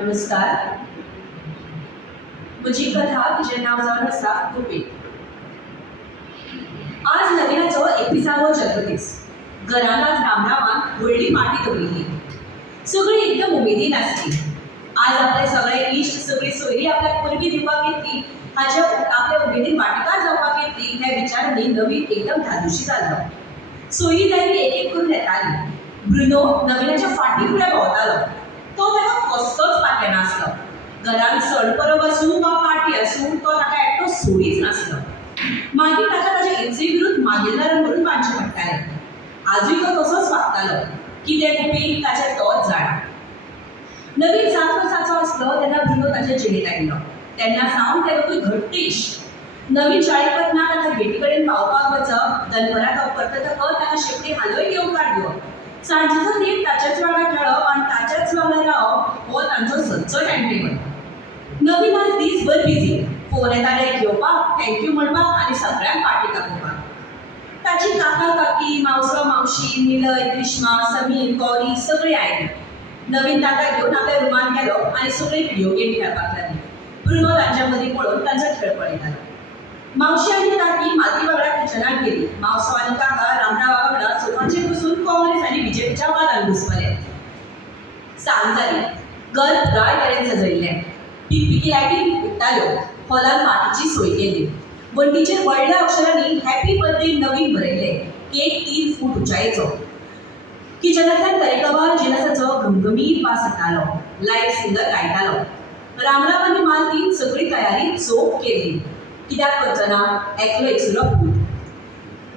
नमस्कार. म्हजी कथा तिचें नांव जावन आसा गुपी आज नविनाचो एकविसावो जन्मदीस घरांत आज रामरामान व्हडली पार्टी दवरिल्ली सगळीं एकदम उमेदीन आसली आज आपले सगळे इश्ट सगळी सोयरी आपल्याक परबी दिवपाक येतली हाच्या आपल्या उमेदीन वांटेकार जावपाक येतली ह्या विचारांनी नवीन एकदम धादोशी जालो सोयी दायरी एक एक करून येताली ब्रुनो नवीनाच्या फाटी फुडें भोंवतालो. तो ताका कसलोच फाटले नासलो घरान सण परब आसूं वा पार्टी आसूं तो ताका एकटो सोडीच नासलो मागीर ताका ताच्या इत्से विरुद्ध मागीलदारान म्हणून मानचें पडटालें आजूय तो तसोच वागतालो कितें कुपीक ताचें तोच जाणा नवीन सात वर्साचो आसलो तेन्ना ब्रुनो ताचे जिणेंत आयिल्लो तेन्ना सावन ते दोगूय घट्टीश. नवीन शाळेक वतना ताका भेटी कडेन पावपाक वचप दनपराक परततकच ताका शेपटी हालोय येवकार काडलो सांजेचो नेम ताच्याच वांगडा खेळप आनी रावप हो तांचो सदचो टायम टेबल नवीन आज दीसभर बिजी फोन येताले घेवपाक थँक्यू म्हणपाक आनी सगळ्यांक पार्टी दाखोवपाक ताची काका काकी मावसो मावशी निलय क्रिश्मा समीर गौरी सगळीं आयली नवीन ताका घेऊन आपल्या रुमान गेलो आनी सगळीं व्हिडिओ गेम खेळपाक लागले. ब्रुनो तांच्या मदीं पळोवन तांचो खेळ पळयतालो मावशी आनी काकी माती वांगडा किचनात गेली. मावसो आनी काका रामरावा वांगडा सोफाचेर बसून काँग्रेस आनी बीजेपीच्या वादान घुसपले. सांज जाली घर पुराय तरेन सजयल्लें पिकपिकी लायटी पिकताल्यो हॉलान मातीची सोय केली. वण्टीचेर व्हडल्या अक्षरांनी हॅपी बर्थडे नवीन बरयल्लें केक तीन फूट उंचायेचो किचनांतल्यान तरेकवार जिनसाचो घमघमीत वास येतालो लायट सिंगर गायतालो रामराम आनी मालतीन सगळी तयारी चोख केली. कित्याक करचना? एकलो एकसुलो पूत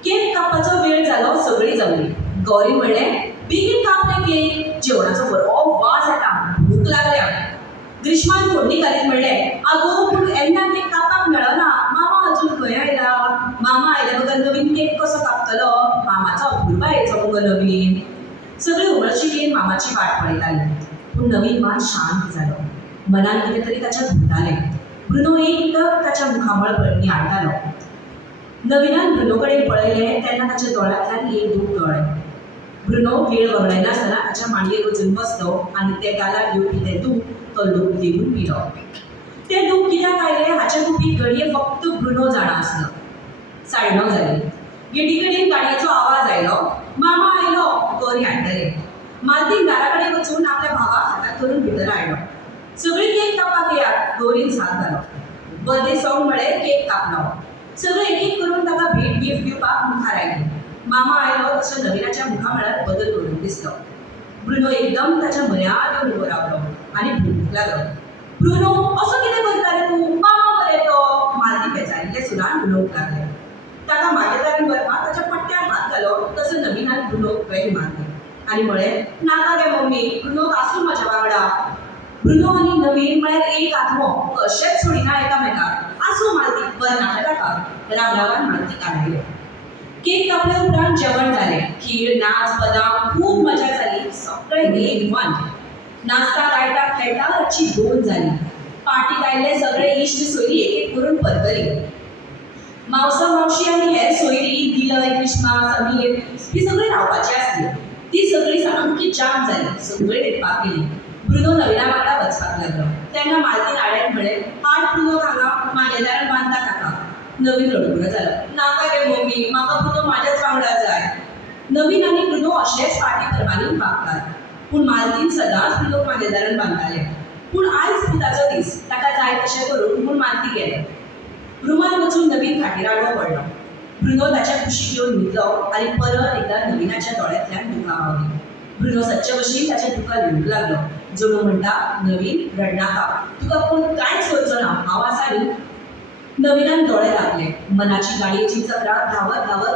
केक कापपाचो वेळ जालो सगळीं जमली. गौरी म्हणलें बेगीन काप रे केक जेवणाचो बरो वास येता भूक लागल्या ग्रीष्मान फोडणी घालीत म्हणले आगो पूण एन्ना केक कापाक मेळना मामा अजून खंय आयला. मामा आयल्या बगर नवीन केक कसो कापतलो. मामाचो अपुर्बा येचो नवीन. सगळीं उमळशिकेन मामाची वाट पळयतालीं पूण नवीन मान शांत जालो मनान कितें तरी ताच्या घुंवतालें ब्रुनो एकटक ताच्या मुखामळ पळणी हाडटालो नविनान ब्रुनो कडेन पळयलें तेन्ना ताच्या दोळ्यांतल्यान एक दूख दोळे ब्रुनो वेळ वगडायनासतना ताच्या मांडयेर वचून बसलो आनी ते गालार घेवन कितें दूख तो लोक देऊन पिलो तें दूख कित्याक आयलें हाचे कुपीक घडये फक्त ब्रुनो जाणा आसलो साडेणव जाली गेटी कडेन गाडयेचो आवाज आयलो. मामा आयलो गोरी हाडटले मालदीन दारा कडेन वचून आपल्या भावाक हाताक धरून भितर हाडलो सगळीं केक कापपाक येयात गौरीन साथ घालो बर्थडे सॉंग म्हळें केक कापलो सगळें एक एक करून ताका भेट गिफ्ट दिवपाक मुखार आयली. मामा आयलो तसो नवीनाच्या मुखा म्हळ्यार बदल करून दिसलो ब्रुनो एकदम ताच्या म्हऱ्यांत उभं रावलो आनी भूक लागलो ब्रुनो असो कितें करता रे तूं? मामा बरे तो मालदी बेजारिल्ले सुरान उलोवंक लागले ताका मागे लागून बरपाक ताच्या पट्ट्यार हात घालो तसो नविनान ब्रुनोक वेग मारले आनी म्हळें नाका रे मम्मी ब्रुनोक आसूं म्हज्या वांगडा ब्रुनो आनी नवीन म्हळ्यार एक आत्मो कशेंच सोडिना एकामेकाक आसूं मालती बरं नाका ताका रामरावान मालतीक आडायलें केक कापल्या उपरांत जेवण जालें खीर नाच बदाम खूब मजा जाली सगळें एक वन नाचता गायता खेळटा रातची दोन जाली पार्टीक आयिल्ले सगळे इश्ट सोयरी एक एक करून परतली. मावसा मावशी आनी हेर सोयरी दिलय कृष्णा समीर ही सगळी रावपाची आसली ती सगळी सामकी जाम जाली सगळीं न्हिदपाक गेली ब्रुनो नविना वांगडा वचपाक लागलो. तेन्ना मालतीन आड्यान म्हळें हाड ब्रुनो हांगा मागेदारान बांदता ताका नवीन रडकुडो झाला. नाका रे मम्मी म्हाका ब्रुनो माझ्याच वांगडा जाय. नवीन आनी ब्रुनो अशेंच पार्टी परवानीन मागतात पूण मालतीन सदांच ब्रुनो मागेदारान बांदताले पूण आयज पुताचो दीस ताका जाय तशें करून म्हूण मालती गेले. रुमान वचून नवीन खाटीर आडवो पडलो. ब्रुनो ताच्या कुशीक येवन न्हिदलो आनी परत एकदा नवीनाच्या दोळ्यांतल्यान दुकां पावली ब्रुनो सच्चे भशेन ताच्या दुकां लिवूंक लागलो. जणू म्हणटा नवीन रडनाका तुका कोण कांयच करचो ना हांव आसा न्ही नविनान दोळे लागले. मनाची गाडयेची चक्रात धावत धांवत.